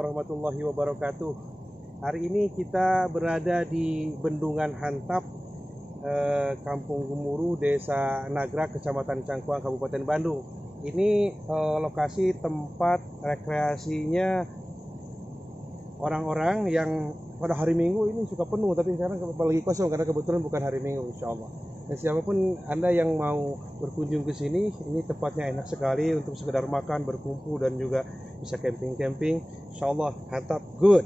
warahmatullahi wabarakatuh. Hari ini kita berada di Bendungan Hantap, Kampung Gemuruh, Desa Nagra, Kecamatan Cangkuang, Kabupaten Bandung. Ini lokasi tempat rekreasinya orang-orang yang pada hari Minggu ini suka penuh, tapi sekarang lagi kosong karena kebetulan bukan hari Minggu, insya Allah. Dan siapapun Anda yang mau berkunjung ke sini, ini tempatnya enak sekali untuk sekedar makan, berkumpul, dan juga bisa camping-camping. Insya Allah, Hantap good.